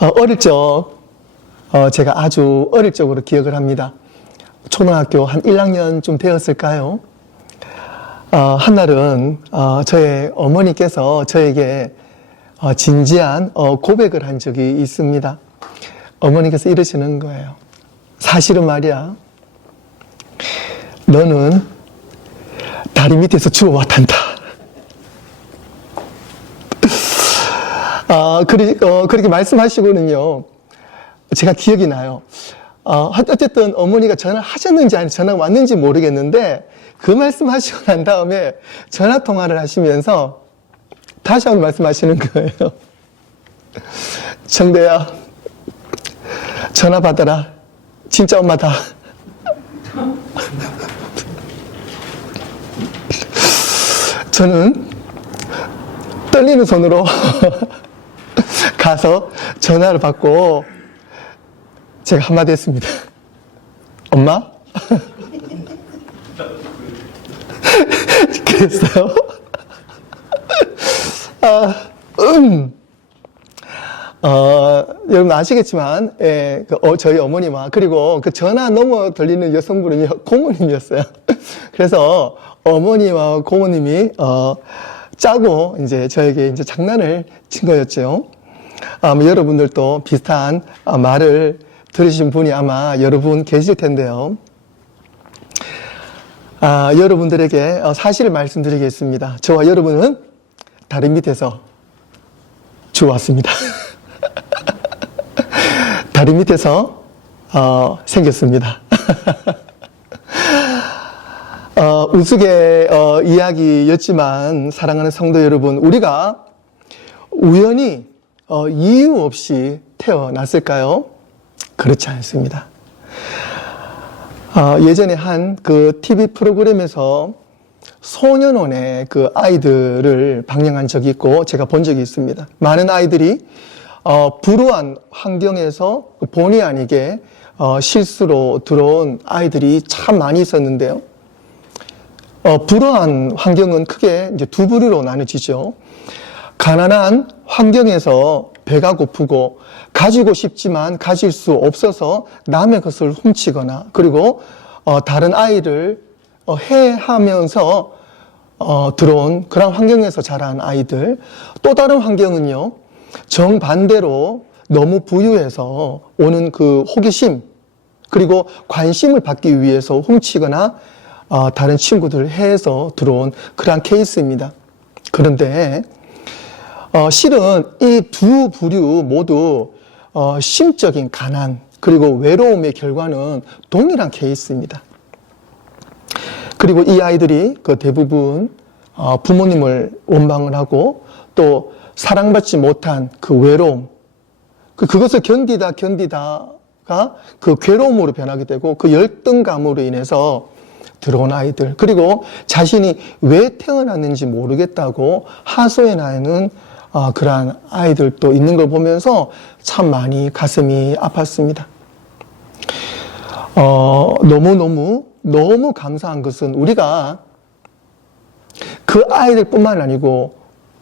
어릴 적, 제가 아주 어릴 적으로 기억을 합니다. 초등학교 한 1학년쯤 되었을까요? 한날은, 저의 어머니께서 저에게 진지한 고백을 한 적이 있습니다. 어머니께서 이러시는 거예요. 사실은 말이야, 너는 다리 밑에서 주워왔단다. 그렇게 말씀하시고는요, 제가 기억이 나요. 어쨌든 어머니가 전화를 하셨는지 아니면 전화가 왔는지 모르겠는데, 그 말씀하시고 난 다음에 전화 통화를 하시면서 다시 한번 말씀하시는 거예요. 정대야, 전화 받아라. 진짜 엄마다. 저는 떨리는 손으로 가서 전화를 받고 제가 한마디 했습니다. 엄마? 그랬어요. 여러분 아시겠지만, 저희 어머니와, 그리고 그 전화 넘어 들리는 여성분은 고모님이었어요. 그래서 어머니와 고모님이, 짜고, 이제 저에게 이제 장난을 친 거였죠. 여러분들도 비슷한 말을 들으신 분이 아마 여러분 계실 텐데요. 여러분들에게 사실을 말씀드리겠습니다. 저와 여러분은 다리 밑에서 주워왔습니다. 다리 밑에서 생겼습니다. 우스개 이야기였지만 사랑하는 성도 여러분, 우리가 우연히 이유 없이 태어났을까요? 그렇지 않습니다. 예전에 한 그 TV 프로그램에서 소년원의 그 아이들을 방영한 적이 있고 제가 본 적이 있습니다. 많은 아이들이 불우한 환경에서 본의 아니게 실수로 들어온 아이들이 참 많이 있었는데요. 불우한 환경은 크게 이제 두 부류로 나눠지죠. 가난한 환경에서 배가 고프고 가지고 싶지만 가질 수 없어서 남의 것을 훔치거나, 그리고 다른 아이를 해하면서 들어온 그런 환경에서 자란 아이들. 또 다른 환경은요, 정반대로 너무 부유해서 오는 그 호기심, 그리고 관심을 받기 위해서 훔치거나 다른 친구들 해서 들어온 그러한 케이스입니다. 그런데 실은 이 두 부류 모두 심적인 가난, 그리고 외로움의 결과는 동일한 케이스입니다. 그리고 이 아이들이 그 대부분 부모님을 원망을 하고 또 사랑받지 못한 그 외로움, 그것을 견디다가 그 괴로움으로 변하게 되고 그 열등감으로 인해서 들어온 아이들, 그리고 자신이 왜 태어났는지 모르겠다고 하소연하는 그러한 아이들도 있는 걸 보면서 참 많이 가슴이 아팠습니다. 너무 감사한 것은 우리가 그 아이들뿐만 아니고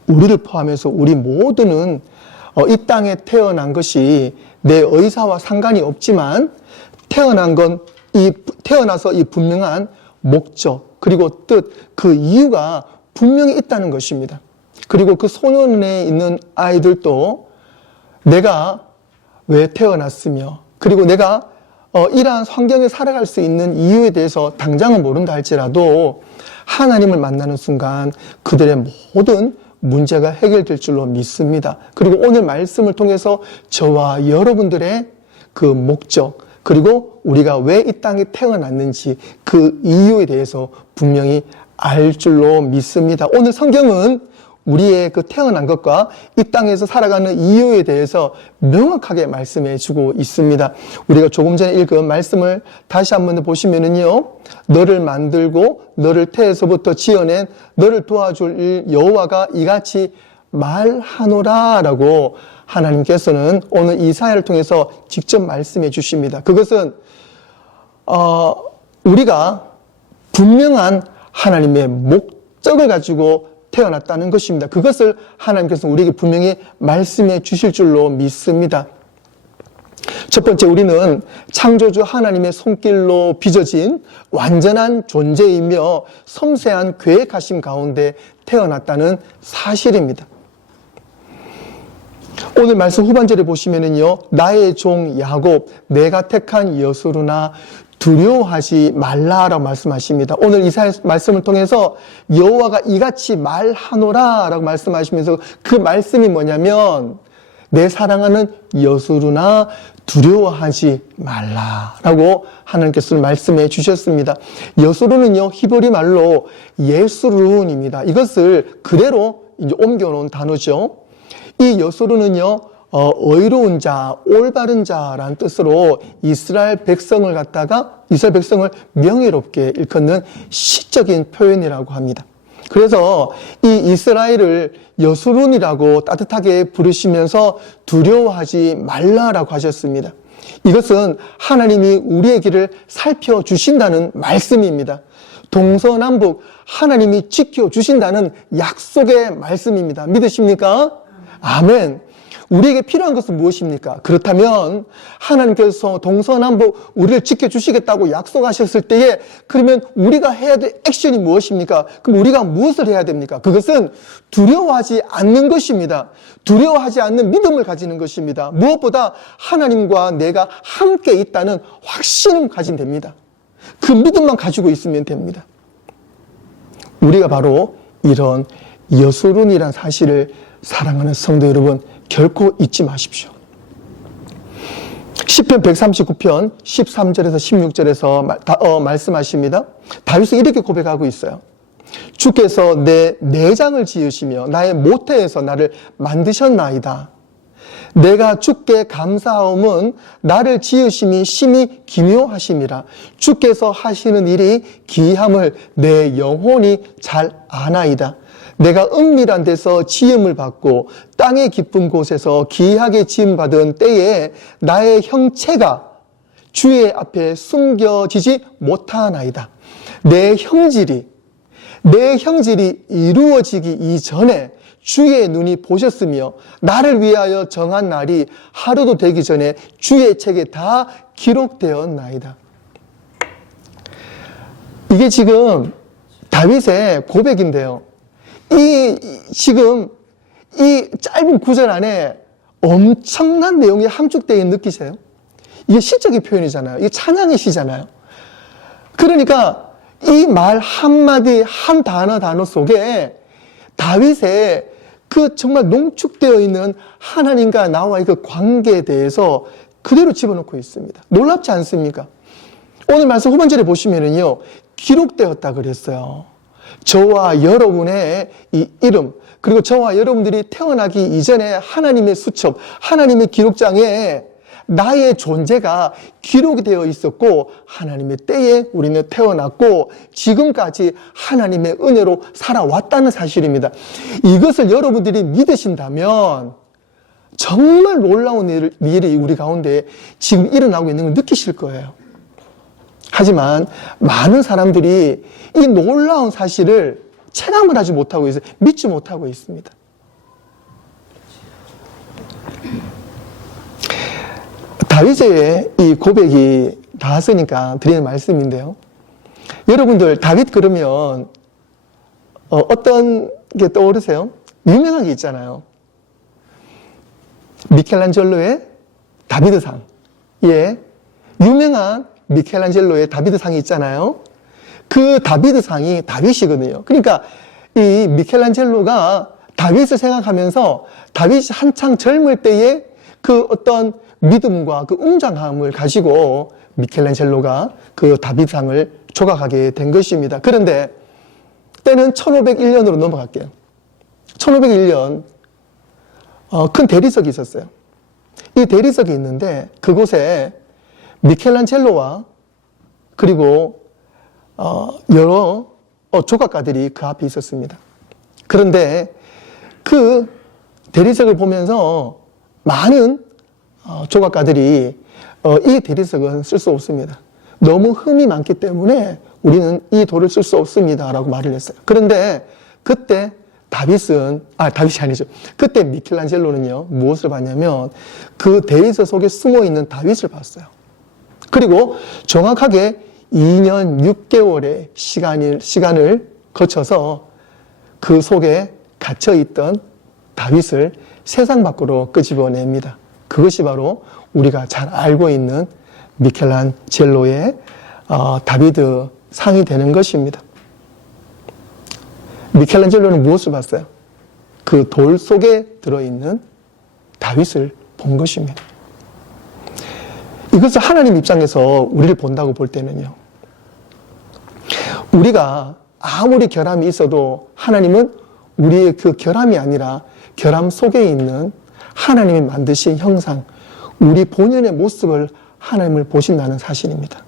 우리를 포함해서 우리 모두는 이 땅에 태어난 것이 내 의사와 상관이 없지만 태어나서 이 분명한 목적, 그리고 뜻, 그 이유가 분명히 있다는 것입니다. 그리고 그 소년원에 있는 아이들도 내가 왜 태어났으며, 그리고 내가 이러한 환경에 살아갈 수 있는 이유에 대해서 당장은 모른다 할지라도 하나님을 만나는 순간 그들의 모든 문제가 해결될 줄로 믿습니다. 그리고 오늘 말씀을 통해서 저와 여러분들의 그 목적, 그리고 우리가 왜 이 땅에 태어났는지 그 이유에 대해서 분명히 알 줄로 믿습니다. 오늘 성경은 우리의 그 태어난 것과 이 땅에서 살아가는 이유에 대해서 명확하게 말씀해 주고 있습니다. 우리가 조금 전에 읽은 말씀을 다시 한번 보시면은요, 너를 만들고 너를 태에서부터 지어낸 너를 도와줄 여호와가 이같이 말하노라라고 하나님께서는 오늘 이사야를 통해서 직접 말씀해 주십니다. 그것은 우리가 분명한 하나님의 목적을 가지고 태어났다는 것입니다. 그것을 하나님께서 우리에게 분명히 말씀해 주실 줄로 믿습니다. 첫 번째, 우리는 창조주 하나님의 손길로 빚어진 완전한 존재이며 섬세한 계획하심 가운데 태어났다는 사실입니다. 오늘 말씀 후반절에 보시면은요, 나의 종 야곱, 내가 택한 여수르나 두려워하지 말라라고 말씀하십니다. 오늘 이사야 말씀을 통해서 여호와가 이같이 말하노라라고 말씀하시면서 그 말씀이 뭐냐면 내 사랑하는 여수르나 두려워하지 말라라고 하나님께서 말씀해 주셨습니다. 여수르는요, 히브리 말로 예수룬입니다. 이것을 그대로 이제 옮겨놓은 단어죠. 이 여수르는요, 의로운 자, 올바른 자라는 뜻으로 이스라엘 백성을 명예롭게 일컫는 시적인 표현이라고 합니다. 그래서 이 이스라엘을 여수룬이라고 따뜻하게 부르시면서 두려워하지 말라라고 하셨습니다. 이것은 하나님이 우리의 길을 살펴주신다는 말씀입니다. 동서남북 하나님이 지켜주신다는 약속의 말씀입니다. 믿으십니까? 아멘. 우리에게 필요한 것은 무엇입니까? 그렇다면 하나님께서 동서남북 우리를 지켜주시겠다고 약속하셨을 때에 그러면 우리가 해야 될 액션이 무엇입니까? 그럼 우리가 무엇을 해야 됩니까? 그것은 두려워하지 않는 것입니다. 두려워하지 않는 믿음을 가지는 것입니다. 무엇보다 하나님과 내가 함께 있다는 확신을 가지면 됩니다. 그 믿음만 가지고 있으면 됩니다. 우리가 바로 이런 여수룬이라는 사실을 사랑하는 성도 여러분, 결코 잊지 마십시오. 시편 139편 13절에서 16절에서 말씀하십니다. 다윗은 이렇게 고백하고 있어요. 주께서 내 내장을 지으시며 나의 모태에서 나를 만드셨나이다. 내가 주께 감사하옴은 나를 지으심이 심히 기묘하심이라. 주께서 하시는 일이 기이함을 내 영혼이 잘 아나이다. 내가 은밀한 데서 지음을 받고 땅의 깊은 곳에서 기이하게 지음받은 때에 나의 형체가 주의 앞에 숨겨지지 못하나이다. 내 형질이 이루어지기 이전에 주의 눈이 보셨으며 나를 위하여 정한 날이 하루도 되기 전에 주의 책에 다 기록되었나이다. 이게 지금 다윗의 고백인데요. 지금 이 짧은 구절 안에 엄청난 내용이 함축되어 있는 느끼세요? 이게 시적인 표현이잖아요. 이게 찬양의 시잖아요. 그러니까 이 말 한마디 한 단어 속에 다윗의 그 정말 농축되어 있는 하나님과 나와의 그 관계에 대해서 그대로 집어넣고 있습니다. 놀랍지 않습니까? 오늘 말씀 후반절에 보시면은요, 기록되었다 그랬어요. 저와 여러분의 이 이름, 그리고 저와 여러분들이 태어나기 이전에 하나님의 수첩, 하나님의 기록장에 나의 존재가 기록이 되어 있었고 하나님의 때에 우리는 태어났고 지금까지 하나님의 은혜로 살아왔다는 사실입니다. 이것을 여러분들이 믿으신다면 정말 놀라운 일이 우리 가운데 지금 일어나고 있는 걸 느끼실 거예요. 하지만 많은 사람들이 이 놀라운 사실을 체감을 하지 못하고 있어요. 믿지 못하고 있습니다. 다윗의 이 고백이 나왔으니까 드리는 말씀인데요. 여러분들 다윗 그러면 어떤 게 떠오르세요? 유명한 게 있잖아요. 미켈란젤로의 다비드상. 예, 유명한 미켈란젤로의 다비드상이 있잖아요. 그 다비드상이 다윗이거든요. 그러니까 이 미켈란젤로가 다윗을 생각하면서 다윗이 한창 젊을 때의 그 어떤 믿음과 그 웅장함을 가지고 미켈란젤로가 그 다윗상을 조각하게 된 것입니다. 그런데 때는 1501년으로 넘어갈게요. 1501년 큰 대리석이 있었어요. 이 대리석이 있는데 그곳에 미켈란젤로와 그리고 여러 조각가들이 그 앞에 있었습니다. 그런데 그 대리석을 보면서 많은 조각가들이 이 대리석은 쓸 수 없습니다. 너무 흠이 많기 때문에 우리는 이 돌을 쓸 수 없습니다 라고 말을 했어요. 그런데 그때 다윗이 아니죠. 그때 미켈란젤로는요, 무엇을 봤냐면 그 데이서 속에 숨어 있는 다윗을 봤어요. 그리고 정확하게 2년 6개월의 시간을 거쳐서 그 속에 갇혀있던 다윗을 세상 밖으로 끄집어냅니다. 그것이 바로 우리가 잘 알고 있는 미켈란젤로의 다비드 상이 되는 것입니다. 미켈란젤로는 무엇을 봤어요? 그 돌 속에 들어있는 다윗을 본 것입니다. 이것을 하나님 입장에서 우리를 본다고 볼 때는요, 우리가 아무리 결함이 있어도 하나님은 우리의 그 결함이 아니라 결함 속에 있는 하나님이 만드신 형상, 우리 본연의 모습을 하나님을 보신다는 사실입니다.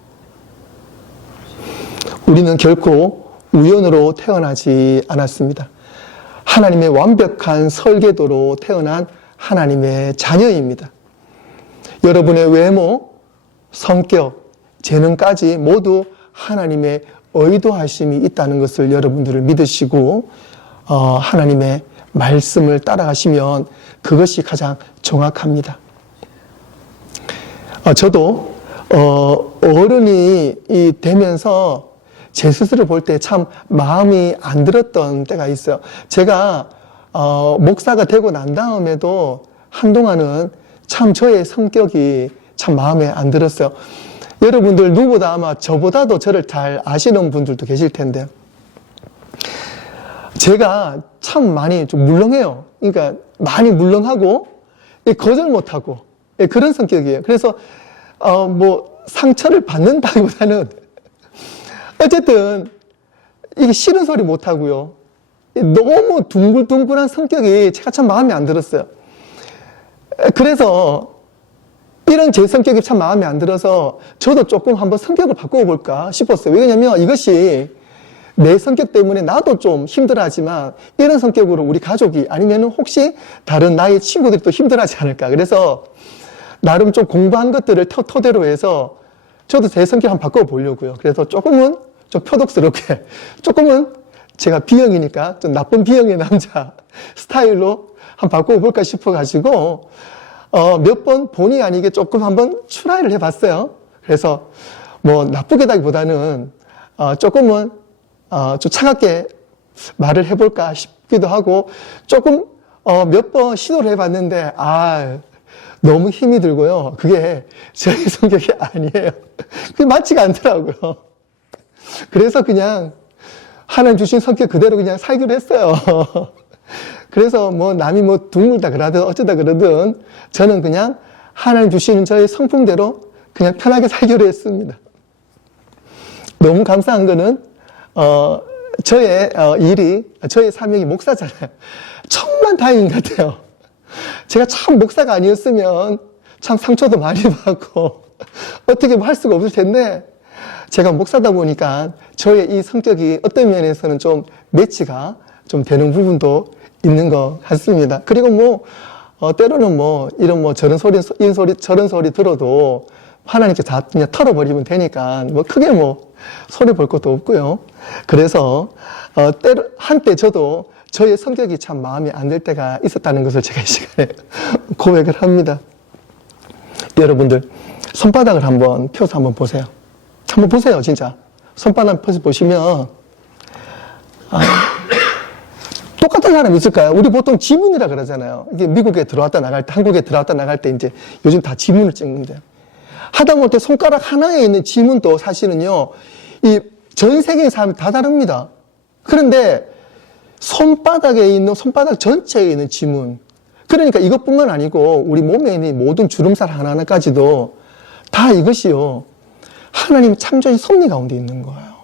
우리는 결코 우연으로 태어나지 않았습니다. 하나님의 완벽한 설계도로 태어난 하나님의 자녀입니다. 여러분의 외모, 성격, 재능까지 모두 하나님의 의도하심이 있다는 것을 여러분들을 믿으시고 하나님의 말씀을 따라가시면 그것이 가장 정확합니다. 저도 어른이 되면서 제 스스로 볼 때 참 마음이 안 들었던 때가 있어요. 제가 목사가 되고 난 다음에도 한동안은 참 저의 성격이 참 마음에 안 들었어요. 여러분들 누구보다 아마 저보다도 저를 잘 아시는 분들도 계실 텐데, 제가 참 많이 좀 물렁해요. 그러니까 많이 물렁하고 거절 못하고 그런 성격이에요. 그래서 상처를 받는다기보다는 어쨌든 이게 싫은 소리 못하고요, 너무 둥글둥글한 성격이 제가 참 마음에 안 들었어요. 그래서 이런 제 성격이 참 마음에 안 들어서 저도 조금 한번 성격을 바꿔볼까 싶었어요. 왜냐면 이것이 내 성격 때문에 나도 좀 힘들어하지만 이런 성격으로 우리 가족이 아니면 혹시 다른 나의 친구들이 또 힘들어하지 않을까. 그래서 나름 좀 공부한 것들을 토대로 해서 저도 제 성격 한번 바꿔보려고요. 그래서 조금은 좀 표독스럽게, 조금은 제가 B형이니까 좀 나쁜 B형의 남자 스타일로 한번 바꿔볼까 싶어가지고 몇 번 본의 아니게 조금 한번 트라이를 해봤어요. 그래서 나쁘게다기보다는 조금은 좀 차갑게 말을 해볼까 싶기도 하고 조금 몇 번 시도를 해봤는데 너무 힘이 들고요. 그게 저의 성격이 아니에요. 그게 맞지가 않더라고요. 그래서 그냥 하나님 주신 성격 그대로 그냥 살기로 했어요. 그래서 남이 둥글다 그러든 어쩌다 그러든 저는 그냥 하나님 주시는 저의 성품대로 그냥 편하게 살기로 했습니다. 너무 감사한 거는 저의 저의 사명이 목사잖아요. 천만 다행인 것 같아요. 제가 참 목사가 아니었으면 참 상처도 많이 받고 어떻게 할 수가 없을 텐데, 제가 목사다 보니까 저의 이 성격이 어떤 면에서는 좀 매치가 좀 되는 부분도 있는 것 같습니다. 그리고 때로는 이런 저런 소리 들어도 하나님께 다 그냥 털어버리면 되니까 크게 손해 볼 것도 없고요. 그래서 한때 저도 저의 성격이 참 마음에 안 들 때가 있었다는 것을 제가 이 시간에 고백을 합니다. 여러분들 손바닥을 한번 펴서 한번 보세요. 한번 보세요, 진짜. 손바닥 펴서 보시면 똑같은 사람 있을까요? 우리 보통 지문이라 그러잖아요. 이게 미국에 들어왔다 나갈 때, 한국에 들어왔다 나갈 때 이제 요즘 다 지문을 찍는데요. 하다못해 손가락 하나에 있는 지문도 사실은요, 이 전 세계의 사람이 다 다릅니다. 그런데 손바닥에 있는, 손바닥 전체에 있는 지문, 그러니까 이것뿐만 아니고 우리 몸에 있는 모든 주름살 하나하나까지도 다 이것이요, 하나님의 창조의 섭리 가운데 있는 거예요.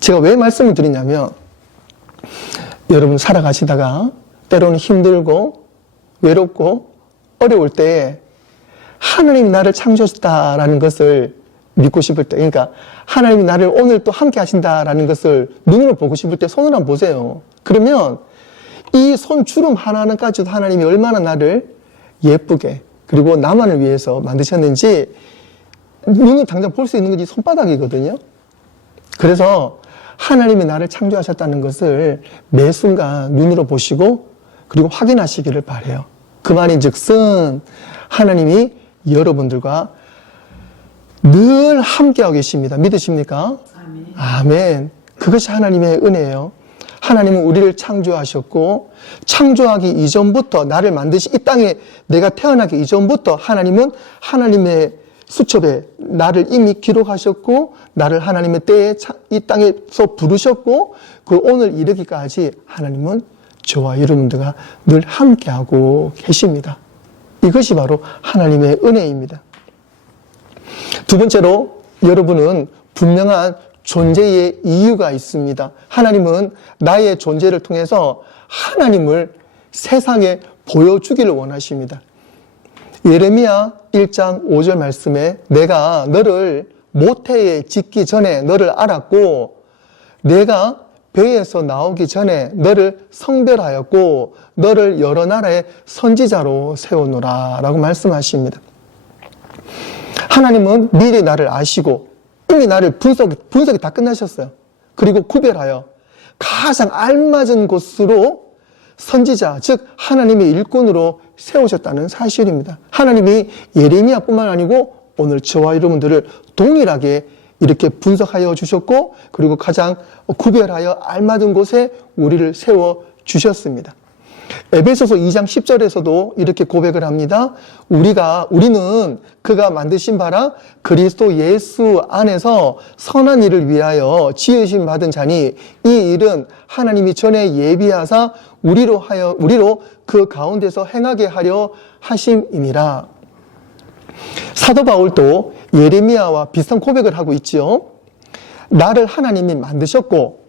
제가 왜 말씀을 드리냐면, 여러분 살아가시다가 때로는 힘들고 외롭고 어려울 때 하나님이 나를 창조하셨다라는 것을 믿고 싶을 때, 그러니까 하나님이 나를 오늘 또 함께 하신다라는 것을 눈으로 보고 싶을 때 손을 한번 보세요. 그러면 이 손주름 하나하나까지도 하나님이 얼마나 나를 예쁘게 그리고 나만을 위해서 만드셨는지 눈으로 당장 볼 수 있는 것이 손바닥이거든요. 그래서 하나님이 나를 창조하셨다는 것을 매 순간 눈으로 보시고 그리고 확인하시기를 바라요. 그 말인즉슨 하나님이 여러분들과 늘 함께하고 계십니다. 믿으십니까? 아멘. 아멘. 그것이 하나님의 은혜예요. 하나님은 우리를 창조하셨고 창조하기 이전부터 나를 만드시 이 땅에 내가 태어나기 이전부터 하나님은 하나님의 수첩에 나를 이미 기록하셨고 나를 하나님의 때에 이 땅에서 부르셨고 그 오늘 이르기까지 하나님은 저와 여러분들과 늘 함께하고 계십니다. 이것이 바로 하나님의 은혜입니다. 두 번째로 여러분은 분명한 존재의 이유가 있습니다. 하나님은 나의 존재를 통해서 하나님을 세상에 보여주기를 원하십니다. 예레미야 1장 5절 말씀에 내가 너를 모태에 짓기 전에 너를 알았고 내가 배에서 나오기 전에 너를 성별하였고 너를 여러 나라의 선지자로 세우노라 라고 말씀하십니다. 하나님은 미리 나를 아시고 이미 나를 분석이 다 끝나셨어요. 그리고 구별하여 가장 알맞은 곳으로 선지자, 즉 하나님의 일꾼으로 세우셨다는 사실입니다. 하나님이 예레미야뿐만 아니고 오늘 저와 여러분들을 동일하게 이렇게 분석하여 주셨고 그리고 가장 구별하여 알맞은 곳에 우리를 세워 주셨습니다. 에베소서 2장 10절에서도 이렇게 고백을 합니다. 우리는 그가 만드신 바라 그리스도 예수 안에서 선한 일을 위하여 지으심 받은 자니 이 일은 하나님이 전에 예비하사 우리로 그 가운데서 행하게 하려 하심이니라. 사도 바울도 예레미야와 비슷한 고백을 하고 있죠. 나를 하나님이 만드셨고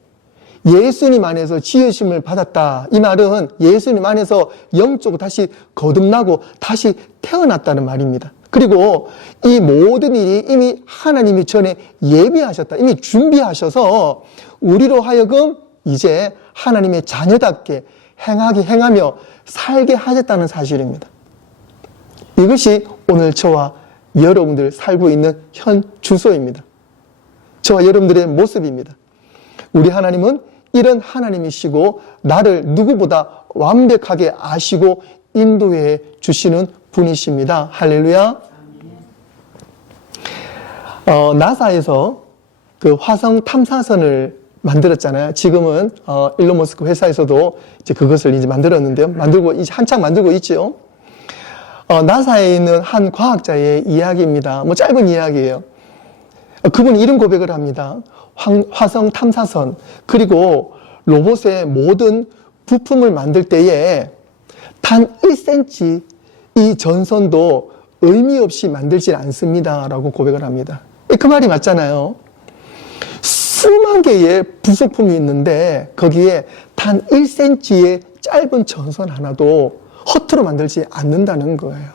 예수님 안에서 지으심을 받았다. 이 말은 예수님 안에서 영적으로 다시 거듭나고 다시 태어났다는 말입니다. 그리고 이 모든 일이 이미 하나님이 전에 예비하셨다. 이미 준비하셔서 우리로 하여금 이제 하나님의 자녀답게 행하며 살게 하셨다는 사실입니다. 이것이 오늘 저와 여러분들 살고 있는 현 주소입니다. 저와 여러분들의 모습입니다. 우리 하나님은 이런 하나님이시고 나를 누구보다 완벽하게 아시고 인도해 주시는 분이십니다. 할렐루야. 나사에서 그 화성 탐사선을 만들었잖아요. 지금은 일론 머스크 회사에서도 이제 그것을 이제 만들었는데요. 이제 한창 만들고 있죠. 나사에 있는 한 과학자의 이야기입니다. 뭐 짧은 이야기예요. 그분이 이런 고백을 합니다. 화성 탐사선 그리고 로봇의 모든 부품을 만들 때에 단 1cm 이 전선도 의미 없이 만들지 않습니다 라고 고백을 합니다. 그 말이 맞잖아요. 수만 개의 부속품이 있는데 거기에 단 1cm의 짧은 전선 하나도 허투루 만들지 않는다는 거예요.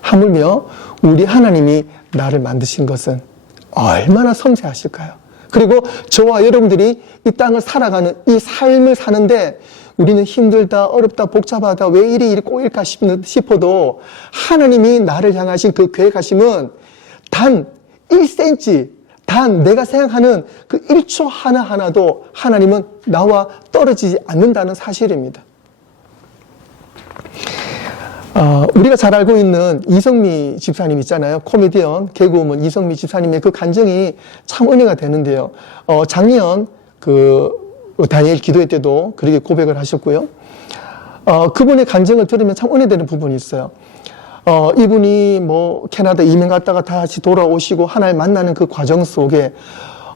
하물며 우리 하나님이 나를 만드신 것은 얼마나 섬세하실까요? 그리고 저와 여러분들이 이 땅을 살아가는 이 삶을 사는데 우리는 힘들다, 어렵다, 복잡하다, 왜 일이 꼬일까 싶어도 하나님이 나를 향하신 그 계획하심은 단 1cm, 단 내가 생각하는 그 1초 하나하나도 하나님은 나와 떨어지지 않는다는 사실입니다. 우리가 잘 알고 있는 이성미 집사님 있잖아요. 코미디언, 개그우먼 이성미 집사님의 그 간증이 참 은혜가 되는데요. 작년 다니엘 기도회 때도 그렇게 고백을 하셨고요. 그분의 간증을 들으면 참 은혜되는 부분이 있어요. 이분이 캐나다 이민 갔다가 다시 돌아오시고 하나님 만나는 그 과정 속에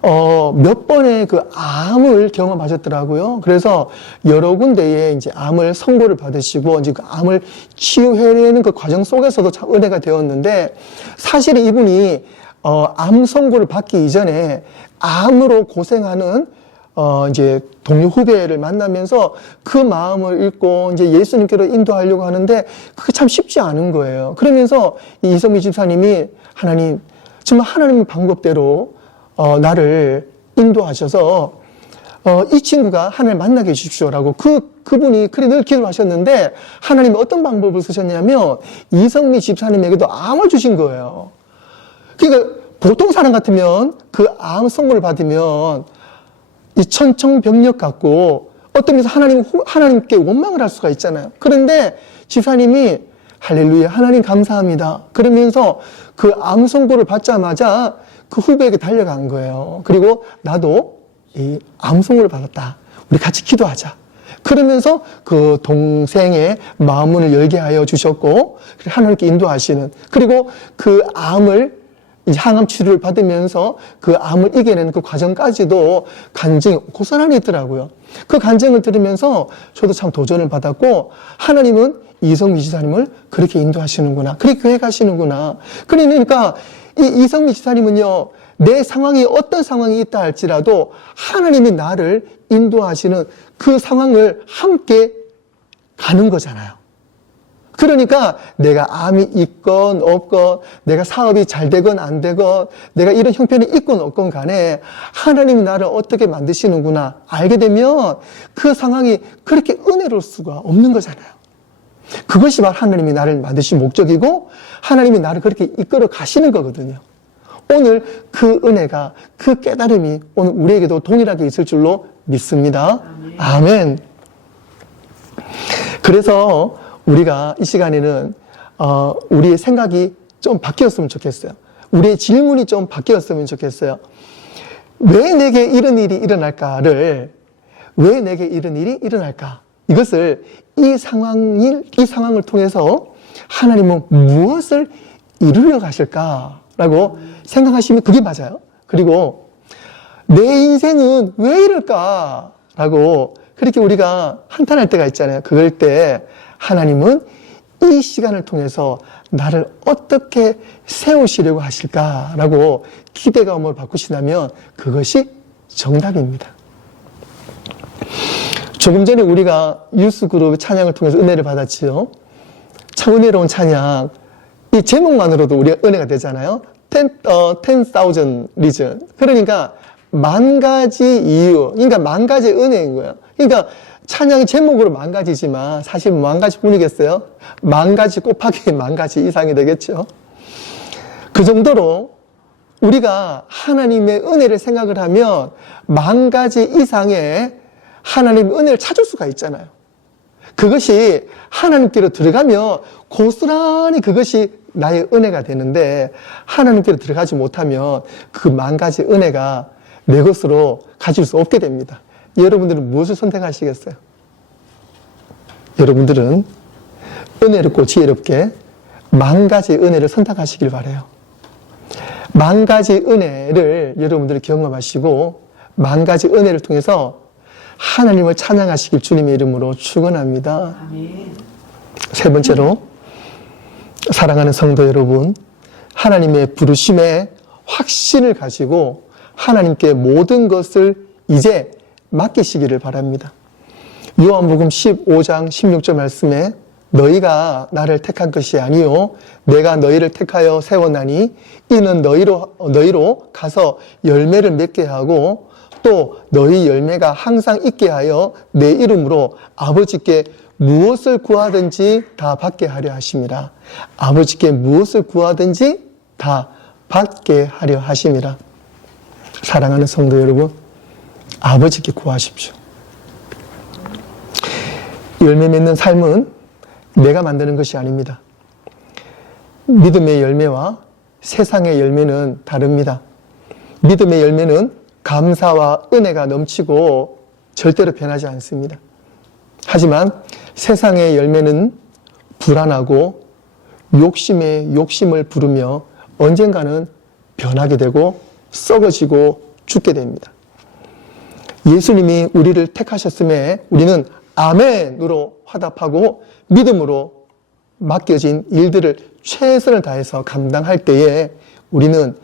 몇 번의 그 암을 경험하셨더라고요. 그래서 여러 군데에 이제 암을 선고를 받으시고 이제 그 암을 치유해내는 그 과정 속에서도 참 은혜가 되었는데 사실은 이분이 암 선고를 받기 이전에 암으로 고생하는 이제 동료 후배를 만나면서 그 마음을 읽고 이제 예수님께로 인도하려고 하는데 그게 참 쉽지 않은 거예요. 그러면서 이성미 집사님이 하나님, 정말 하나님의 방법대로 나를 인도하셔서 이 친구가 하나님을 만나게 해주십시오라고 그분이 그래 늘 기도하셨는데 하나님이 어떤 방법을 쓰셨냐면 이성미 집사님에게도 암을 주신 거예요. 그러니까 보통 사람 같으면 그 암 선고를 받으면 이 천청병력 갖고 어떤 면에서 하나님께 원망을 할 수가 있잖아요. 그런데 지사님이 할렐루야, 하나님 감사합니다. 그러면서 그 암 선고를 받자마자 그 후배에게 달려간 거예요. 그리고 나도 이 암 선고를 받았다. 우리 같이 기도하자. 그러면서 그 동생의 마음문을 열게 하여 주셨고, 하나님께 인도하시는, 그리고 그 암을 항암 치료를 받으면서 그 암을 이겨내는 그 과정까지도 간증이 고스란히 있더라고요. 그 간증을 들으면서 저도 참 도전을 받았고, 하나님은 이성미 지사님을 그렇게 인도하시는구나, 그렇게 교회 가시는구나. 그러니까 이 이성미 지사님은요, 내 상황이 어떤 상황이 있다 할지라도 하나님이 나를 인도하시는 그 상황을 함께 가는 거잖아요. 그러니까 내가 암이 있건 없건, 내가 사업이 잘 되건 안 되건, 내가 이런 형편이 있건 없건 간에 하나님이 나를 어떻게 만드시는구나 알게 되면 그 상황이 그렇게 은혜로울 수가 없는 거잖아요. 그것이 바로 하나님이 나를 만드신 목적이고 하나님이 나를 그렇게 이끌어 가시는 거거든요. 오늘 그 은혜가, 그 깨달음이 오늘 우리에게도 동일하게 있을 줄로 믿습니다. 아멘. 그래서 우리가 이 시간에는 우리의 생각이 좀 바뀌었으면 좋겠어요. 우리의 질문이 좀 바뀌었으면 좋겠어요. 왜 내게 이런 일이 일어날까를, 왜 내게 이런 일이 일어날까? 이것을 이 상황을 통해서 하나님은 무엇을 이루려 가실까라고 생각하시면 그게 맞아요. 그리고 내 인생은 왜 이럴까라고 그렇게 우리가 한탄할 때가 있잖아요. 그럴 때 하나님은 이 시간을 통해서 나를 어떻게 세우시려고 하실까라고 기대감을 바꾸신다면 그것이 정답입니다. 조금 전에 우리가 유스그룹 찬양을 통해서 은혜를 받았지요. 참 은혜로운 찬양. 이 제목만으로도 우리가 은혜가 되잖아요. 10,000 reason. 그러니까 만 가지 이유. 그러니까 만 가지 은혜인 거예요. 그러니까 찬양이 제목으로 만 가지지만 사실 만 가지 뿐이겠어요? 만 가지 곱하기 만 가지 이상이 되겠죠. 그 정도로 우리가 하나님의 은혜를 생각을 하면 만 가지 이상의 하나님의 은혜를 찾을 수가 있잖아요. 그것이 하나님께로 들어가면 고스란히 그것이 나의 은혜가 되는데 하나님께로 들어가지 못하면 그 만 가지 은혜가 내 것으로 가질 수 없게 됩니다. 여러분들은 무엇을 선택하시겠어요? 여러분들은 은혜롭고 지혜롭게 만 가지 은혜를 선택하시길 바라요. 만 가지 은혜를 여러분들이 경험하시고 만 가지 은혜를 통해서 하나님을 찬양하시길 주님의 이름으로 축원합니다. 아멘. 세 번째로 사랑하는 성도 여러분, 하나님의 부르심에 확신을 가지고 하나님께 모든 것을 이제 맡기시기를 바랍니다. 요한복음 15장 16절 말씀에 너희가 나를 택한 것이 아니요 내가 너희를 택하여 세웠나니 이는 너희로 가서 열매를 맺게 하고 또 너희 열매가 항상 있게 하여 내 이름으로 아버지께 무엇을 구하든지 다 받게 하려 하심이라. 아버지께 무엇을 구하든지 다 받게 하려 하심이라. 사랑하는 성도 여러분, 아버지께 구하십시오. 열매 맺는 삶은 내가 만드는 것이 아닙니다. 믿음의 열매와 세상의 열매는 다릅니다. 믿음의 열매는 감사와 은혜가 넘치고 절대로 변하지 않습니다. 하지만 세상의 열매는 불안하고 욕심에 욕심을 부르며 언젠가는 변하게 되고 썩어지고 죽게 됩니다. 예수님이 우리를 택하셨음에 우리는 아멘으로 화답하고 믿음으로 맡겨진 일들을 최선을 다해서 감당할 때에 우리는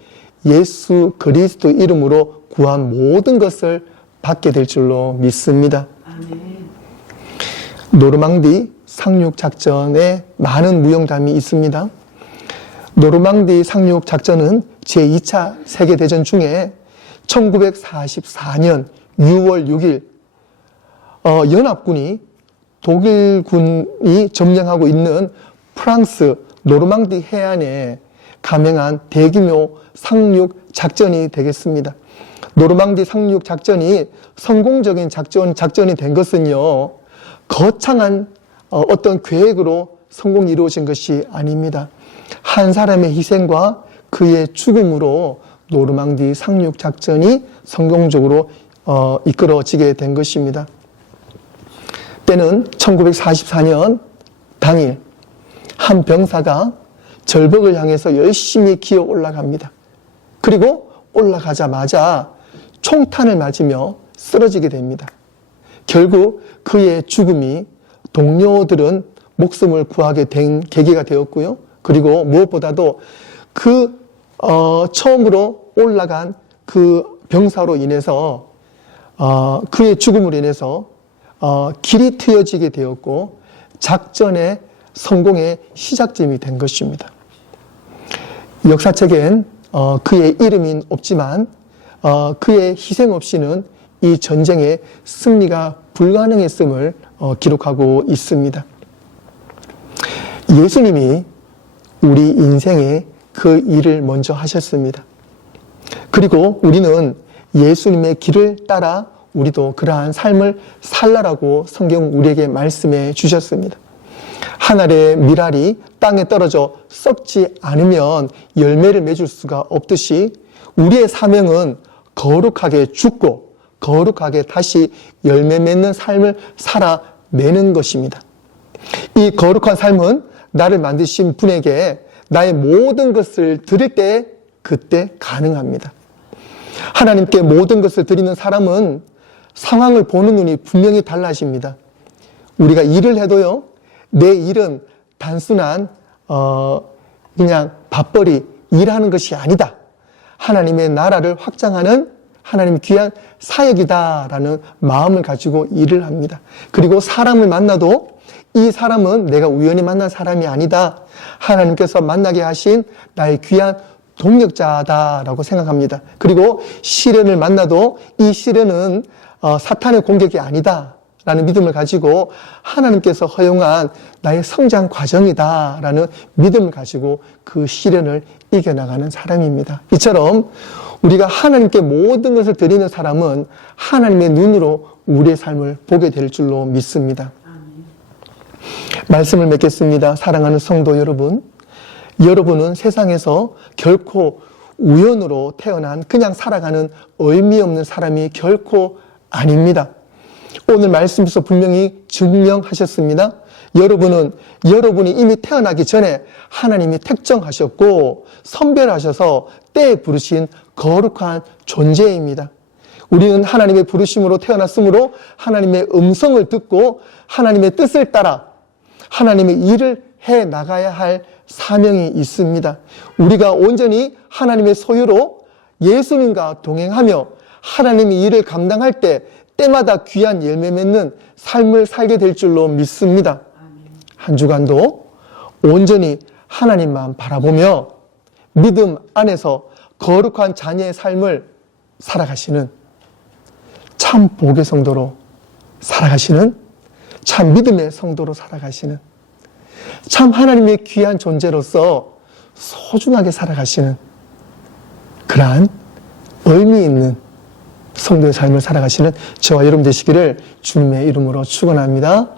예수 그리스도 이름으로 구한 모든 것을 받게 될 줄로 믿습니다. 아멘. 노르망디 상륙 작전에 많은 무용담이 있습니다. 노르망디 상륙 작전은 제2차 세계대전 중에 1944년 6월 6일 연합군이 독일군이 점령하고 있는 프랑스 노르망디 해안에 감행한 대규모 상륙 작전이 되겠습니다. 노르망디 상륙 작전이 성공적인 작전이 된 것은요, 거창한 어떤 계획으로 성공이 이루어진 것이 아닙니다. 한 사람의 희생과 그의 죽음으로 노르망디 상륙 작전이 성공적으로 이끌어지게 된 것입니다. 때는 1944년 당일 한 병사가 절벽을 향해서 열심히 기어 올라갑니다. 그리고 올라가자마자 총탄을 맞으며 쓰러지게 됩니다. 결국 그의 죽음이 동료들은 목숨을 구하게 된 계기가 되었고요. 그리고 무엇보다도 처음으로 올라간 그 병사로 인해서 그의 죽음으로 인해서 길이 트여지게 되었고 작전의 성공의 시작점이 된 것입니다. 역사책엔 그의 이름은 없지만 그의 희생 없이는 이 전쟁의 승리가 불가능했음을 기록하고 있습니다. 예수님이 우리 인생에 그 일을 먼저 하셨습니다. 그리고 우리는 예수님의 길을 따라 우리도 그러한 삶을 살라라고 성경 우리에게 말씀해 주셨습니다. 한 알의 밀알이 땅에 떨어져 썩지 않으면 열매를 맺을 수가 없듯이 우리의 사명은 거룩하게 죽고 거룩하게 다시 열매 맺는 삶을 살아내는 것입니다. 이 거룩한 삶은 나를 만드신 분에게 나의 모든 것을 드릴 때 그때 가능합니다. 하나님께 모든 것을 드리는 사람은 상황을 보는 눈이 분명히 달라집니다. 우리가 일을 해도요, 내 일은 단순한 그냥 밥벌이 일하는 것이 아니다. 하나님의 나라를 확장하는 하나님 귀한 사역이다라는 마음을 가지고 일을 합니다. 그리고 사람을 만나도 이 사람은 내가 우연히 만난 사람이 아니다. 하나님께서 만나게 하신 나의 귀한 동력자다라고 생각합니다. 그리고 시련을 만나도 이 시련은 사탄의 공격이 아니다 라는 믿음을 가지고 하나님께서 허용한 나의 성장 과정이다 라는 믿음을 가지고 그 시련을 이겨나가는 사람입니다. 이처럼 우리가 하나님께 모든 것을 드리는 사람은 하나님의 눈으로 우리의 삶을 보게 될 줄로 믿습니다. 말씀을 맺겠습니다. 사랑하는 성도 여러분, 여러분은 세상에서 결코 우연으로 태어난 그냥 살아가는 의미 없는 사람이 결코 아닙니다. 오늘 말씀에서 분명히 증명하셨습니다. 여러분이 이미 태어나기 전에 하나님이 택정하셨고 선별하셔서 때에 부르신 거룩한 존재입니다. 우리는 하나님의 부르심으로 태어났으므로 하나님의 음성을 듣고 하나님의 뜻을 따라 하나님의 일을 해 나가야 할 사명이 있습니다. 우리가 온전히 하나님의 소유로 예수님과 동행하며 하나님의 일을 감당할 때 때마다 귀한 열매 맺는 삶을 살게 될 줄로 믿습니다. 한 주간도 온전히 하나님만 바라보며 믿음 안에서 거룩한 자녀의 삶을 살아가시는 참 복의 성도로 살아가시는 참 믿음의 성도로 살아가시는 참 하나님의 귀한 존재로서 소중하게 살아가시는 그러한 의미 있는 성도의 삶을 살아가시는 저와 여러분 되시기를 주님의 이름으로 축원합니다.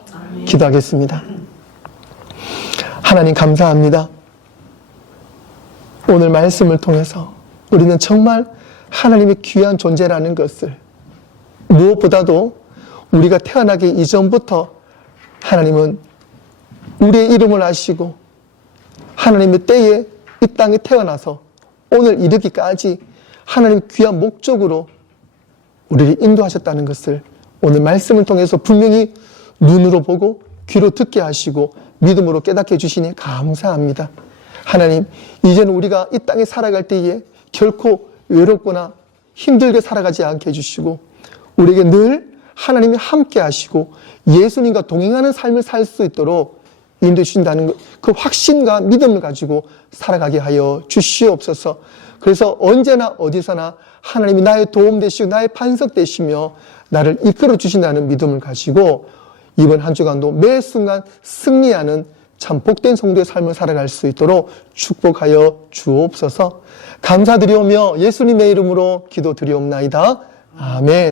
기도하겠습니다. 하나님 감사합니다. 오늘 말씀을 통해서 우리는 정말 하나님의 귀한 존재라는 것을 무엇보다도 우리가 태어나기 이전부터 하나님은 우리의 이름을 아시고 하나님의 때에 이 땅에 태어나서 오늘 이르기까지 하나님 귀한 목적으로 우리를 인도하셨다는 것을 오늘 말씀을 통해서 분명히 눈으로 보고 귀로 듣게 하시고 믿음으로 깨닫게 해주시니 감사합니다. 하나님, 이제는 우리가 이 땅에 살아갈 때에 결코 외롭거나 힘들게 살아가지 않게 해주시고 우리에게 늘 하나님이 함께 하시고 예수님과 동행하는 삶을 살 수 있도록 인도해 주신다는 그 확신과 믿음을 가지고 살아가게 하여 주시옵소서. 그래서 언제나 어디서나 하나님이 나의 도움 되시고 나의 반석 되시며 나를 이끌어 주신다는 믿음을 가지고 이번 한 주간도 매 순간 승리하는 참 복된 성도의 삶을 살아갈 수 있도록 축복하여 주옵소서. 감사드리오며 예수님의 이름으로 기도드리옵나이다. 아멘.